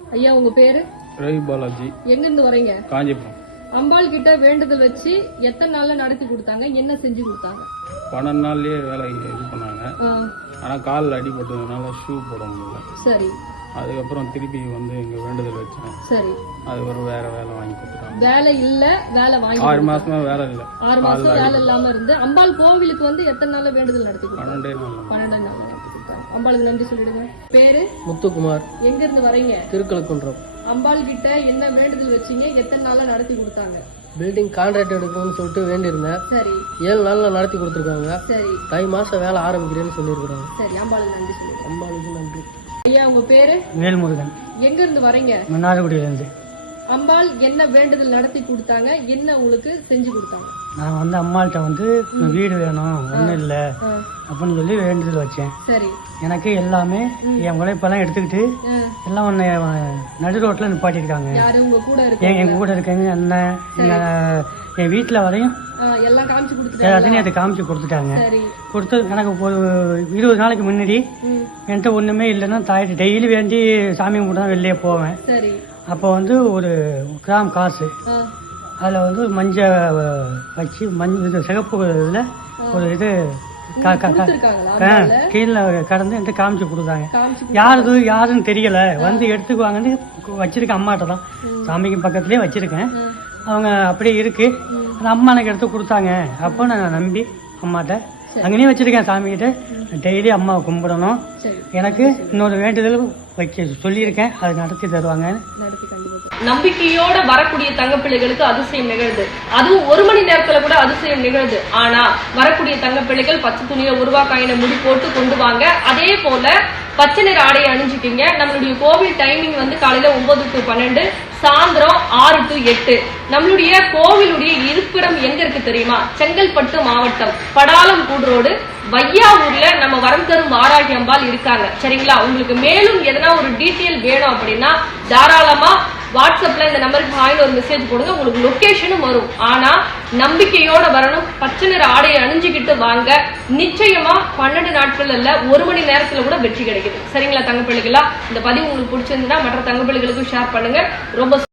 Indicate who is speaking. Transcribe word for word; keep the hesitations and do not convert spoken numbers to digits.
Speaker 1: ஐயா உங்க பேரு?
Speaker 2: ரவி பாலாஜி.
Speaker 1: எங்க இருந்து வரீங்க?
Speaker 2: காஞ்சிபுரம்.
Speaker 1: அம்பாள் கிட்ட வேண்டுதல் வச்சு எத்தனை நாள்ல நடத்தி கொடுத்தாங்க? என்ன செஞ்சு கொடுத்தாங்க?
Speaker 2: பன்னெண்டு நாள்லயே வேலை இது பண்ணாங்க. ஆனா காலில் அடிபட்டதுனால ஷூ போட முடியல.
Speaker 1: சரி.
Speaker 2: அதுக்கப்புறம் திருப்பி வந்து இங்க வேண்டுதல் வச்சேன்.
Speaker 1: சரி.
Speaker 2: அது ஒரு வேற வேலை வாங்கி கொடுத்தாங்க.
Speaker 1: வேலை இல்ல, வேலை வாங்கி
Speaker 2: ஆறு மாசமா வேலை இல்ல.
Speaker 1: ஆறு மாசம் வேலை இல்லாம இருந்து அம்பாள் கோவிலுக்கு வந்து எத்தனை நாள்ல வேண்டுதல் நடத்தி கொடுத்தாங்க?
Speaker 2: பன்னெண்டே நாள்.
Speaker 1: பன்னெண்டு நாள் நடத்தி கொடுத்தாங்க. அம்பாளுக்கு நன்றி சொல்லிடுங்க. பேரு?
Speaker 3: முத்துக்குமார்.
Speaker 1: எங்க இருந்து வரீங்க?
Speaker 3: திருக்கழுக்குன்றம்.
Speaker 1: அம்பாள் கிட்ட என்ன வேண்டுதல் வச்சீங்க? எத்தனை நாள்ல நடத்தி கொடுத்தாங்க?
Speaker 3: பில்டிங் கான்ட்ராக்ட் எடுக்கணும்னு சொல்லிட்டு வேண்டியிருந்தேன்.
Speaker 1: சரி.
Speaker 3: ஏழு நாள்ல நடத்தி கொடுத்துருக்காங்க.
Speaker 1: சரி.
Speaker 3: தை மாசம் வேலை ஆரம்பிக்கிறேன்னு சொல்லியிருக்காங்க.
Speaker 1: சரி. அம்பாளுக்கு நன்றி சொல்லுங்க.
Speaker 3: அம்பாளுக்கு நன்றி.
Speaker 1: ஐயா உங்க பேரு?
Speaker 4: வேல்முருகன்.
Speaker 1: எங்க இருந்து வரீங்க?
Speaker 4: மன்னார்குடியில இருந்து.
Speaker 1: அம்பாள் என்ன வேண்டுதல் நடத்தி கொடுத்தாங்க? என்ன உங்களுக்கு செஞ்சு கொடுத்தாங்க?
Speaker 4: நான் வந்து அம்மாள்கிட்ட வந்து வீடு வேணும், ஒன்றும் இல்லை அப்படின்னு சொல்லி வேண்டுதல் வச்சேன்.
Speaker 1: சரி. எனக்கு
Speaker 4: எல்லாமே என் உழைப்பெல்லாம் எடுத்துக்கிட்டு எல்லாம் ஒன்று நடு ரோட்டில் நிப்பாட்டிருக்காங்க. எங்க கூட இருக்கேங்க அண்ணன், என் வீட்டில் வரையும் எல்லாத்தையும் அதை காமிச்சு கொடுத்துட்டாங்க. கொடுத்து எனக்கு ஒரு இருபது நாளைக்கு முன்னாடி என்கிட்ட ஒன்றுமே இல்லைன்னா தாயிட்டு டெய்லி வேண்டி சாமி கும்பிட்டு தான் வெளியே போவேன். அப்போ வந்து ஒரு கிராம் காசு அதில் வந்து மஞ்சள் வச்சு மஞ்சள் இது சிகப்பு இதில் ஒரு இது கீழே கடந்து என்கிட்ட காமிச்சு கொடுத்தாங்க. யாரு யாருன்னு தெரியல, வந்து எடுத்துக்குவாங்கன்னு வச்சிருக்கேன். அம்மாட்ட தான் சாமிக்கு பக்கத்துலேயே வச்சிருக்கேன். அவங்க அப்படியே இருக்கு. அந்த அம்மா எனக்கு எடுத்து கொடுத்தாங்க. அப்போ நான் நம்பி அம்மாட்ட அங்கேயும் வச்சிருக்கேன். சாமி கிட்ட டெய்லி அம்மாவை கும்பிடணும். எனக்கு இன்னொரு வேண்டுதல் வைக்க சொல்லியிருக்கேன், அது நடத்தி தருவாங்க.
Speaker 1: நம்பிக்கையோட வரக்கூடிய தங்கப்பிள்ளைகளுக்கு அதிசயம் நிகழ்து. அதுவும் ஒரு மணி நேரத்துல கூட அதிசயம் நிகழ்து. ஆனா வரக்கூடிய தங்கப்பிள்ளைகள் பச்சை துணியில உருவாக்காயின முடி போட்டு கொண்டு வாங்க. அதே போல பச்சை நிற ஆடையை அணிஞ்சுக்கிங்க. நம்மளுடைய கோவில் டைமிங் வந்து காலையில ஒன்பது டு பன்னெண்டு, சாயந்தரம் ஆறு டு எட்டு. நம்மளுடைய கோவிலுடைய இருப்பிடம் எங்க இருக்கு தெரியுமா? செங்கல்பட்டு மாவட்டம் படாலம் கூடுரோடு வையாவூர்ல நம்ம வரம் தரும் வாராகி அம்பாள் இருக்காங்க. சரிங்களா? உங்களுக்கு மேலும் எதனா ஒரு டீட்டெயில் வேணும் அப்படின்னா தாராளமா வாட்ஸ்அப்ல இந்த நம்பருக்கு ஹாய்னு ஒரு மெசேஜ் போடுங்க. உங்களுக்கு லொகேஷனும் வரும். ஆனா நம்பிக்கையோட வரணும். பச்சை நிற ஆடையை அணிஞ்சுக்கிட்டு வாங்க. நிச்சயமா பன்னெண்டு நாட்கள் அல்ல, ஒரு மணி நேரத்துல கூட வெற்றி கிடைக்குது. சரிங்களா தங்கப்பிள்ளைகளா? இந்த பதிவு உங்களுக்கு பிடிச்சிருந்தா மற்ற தங்கப்பிள்ளைகளுக்கும் ஷேர் பண்ணுங்க. ரொம்ப